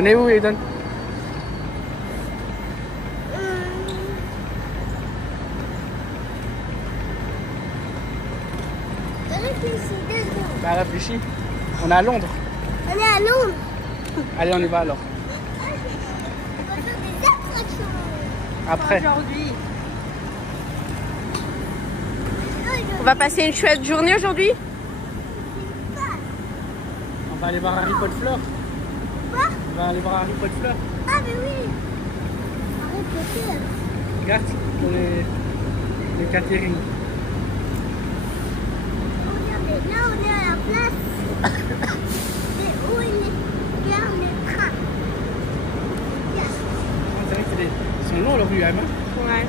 On est où, Eden? Bah réfléchis. On est à Londres. On est à Londres. Allez, on y va alors. On va faire des attractions. Après. Aujourd'hui. On va passer une chouette journée aujourd'hui. On va aller voir Harry Potter. Quoi? On va aller voir Harry Potter. Ah mais oui. Harry Potter. Regarde pour les catering. Regardez, là on est à la place. Et où il y a le train. C'est vrai que ils sont longs leurs rues, hein? Ouais.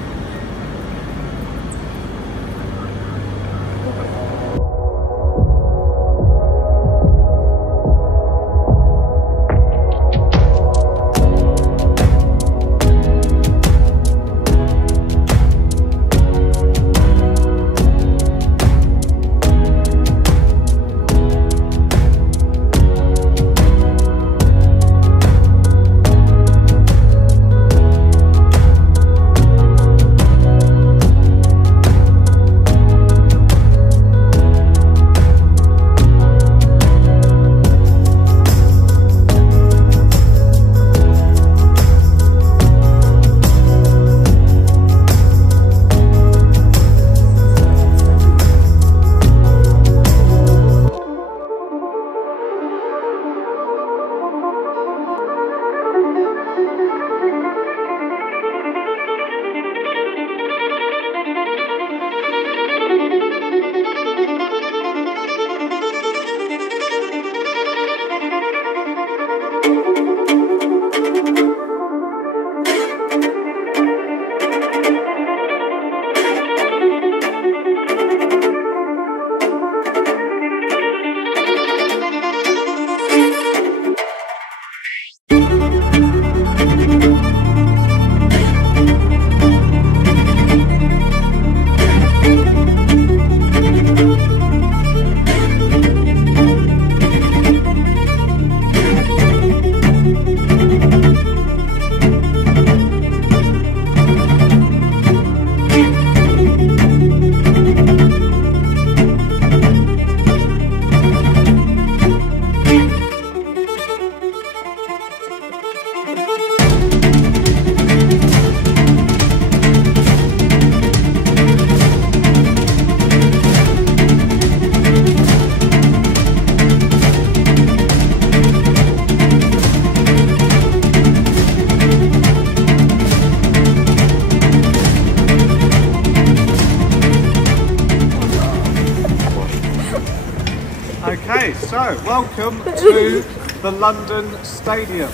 Okay, so welcome to the London Stadium.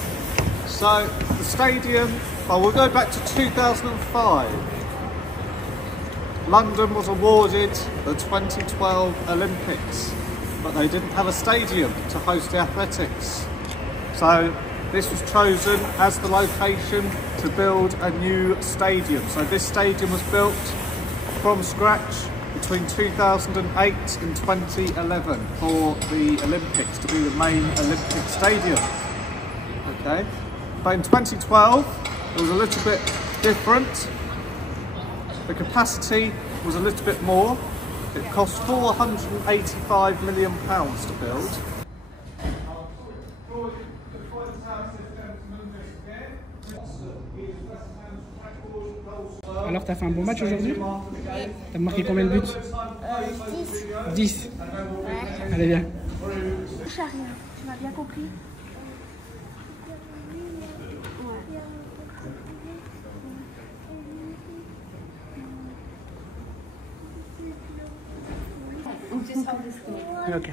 So the stadium, we'll go back to 2005. London was awarded the 2012 Olympics, but they didn't have a stadium to host the athletics. So this was chosen as the location to build a new stadium. So this stadium was built from scratch between 2008 and 2011 for the Olympics, to be the main Olympic stadium. Okay, but in 2012 it was a little bit different. The capacity was a little bit more. It cost £485 million to build. Alors, t'as fait un bon match aujourd'hui? T'as marqué combien de buts? 10. 10. Ouais. Allez, viens. Touche à rien, tu m'as bien compris? Ouais. Ok.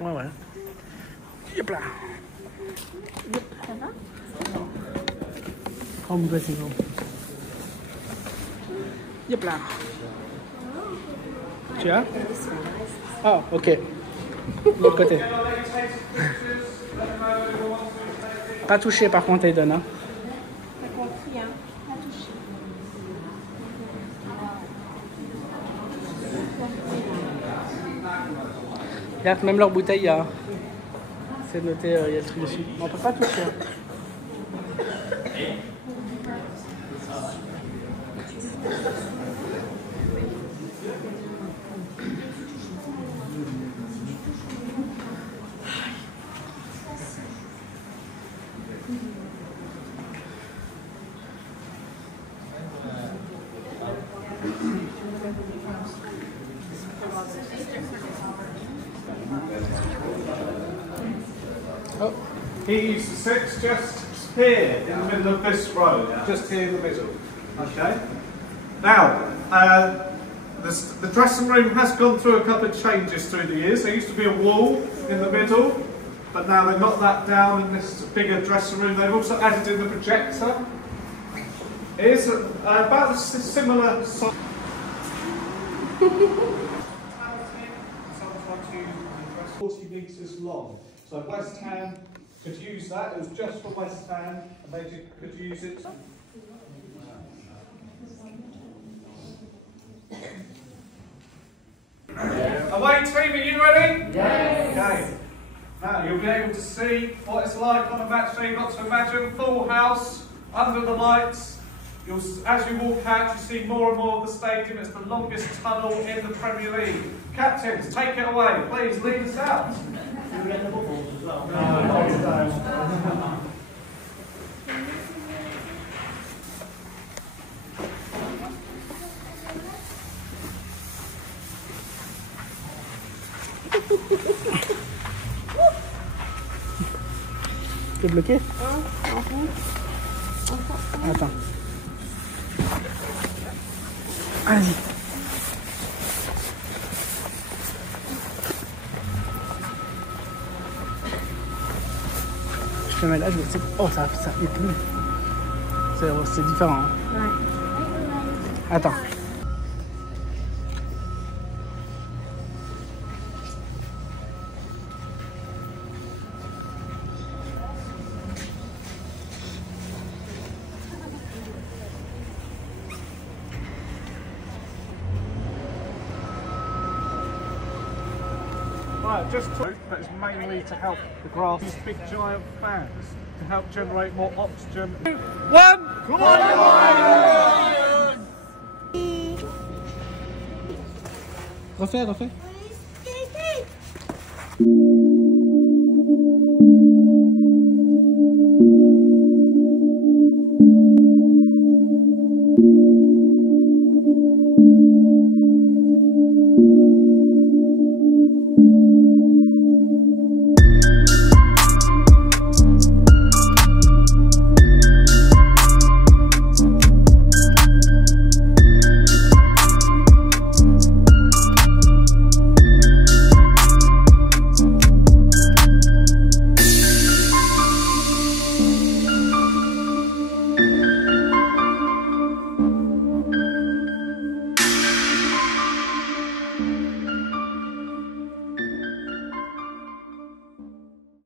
Ouais, ouais. Yep là. Ça va? Oh, mon c'est bon. Yep là. Tu as? Ah, ok. De l'autre côté. Pas touché par contre, Aiden. Hein. T'as compris, hein? Pas touché. Regarde, même leur bouteille, c'est noté, il y a le truc dessus. On peut pas toucher. Oh. He used to sit just here in the middle of this row, just here in the middle. Okay. Now, the dressing room has gone through a couple of changes through the years. There used to be a wall in the middle, but now they've knocked that down and this is a bigger dressing room. They've also added in the projector. It is about a similar size. 40 metres long. So West Ham could use that. It was just for West Ham, and they could use it. Away team, are you ready? Yes. Okay. Now you'll be able to see what it's like on a match day. You've got to imagine full house under the lights. As you walk out, you see more and more of the stadium. It's the longest tunnel in the Premier League. Captains, take it away. Please lead us out. You get the bubbles as well. No. T'es bloqué? Attends. Vas-y. Je te mets là, je vais... Oh, ça il pleut. C'est différent. Hein. Ouais. Attends. Right, just to, but it's mainly to help the grass. These big giant fans to help generate more oxygen. 1, come on! Refais.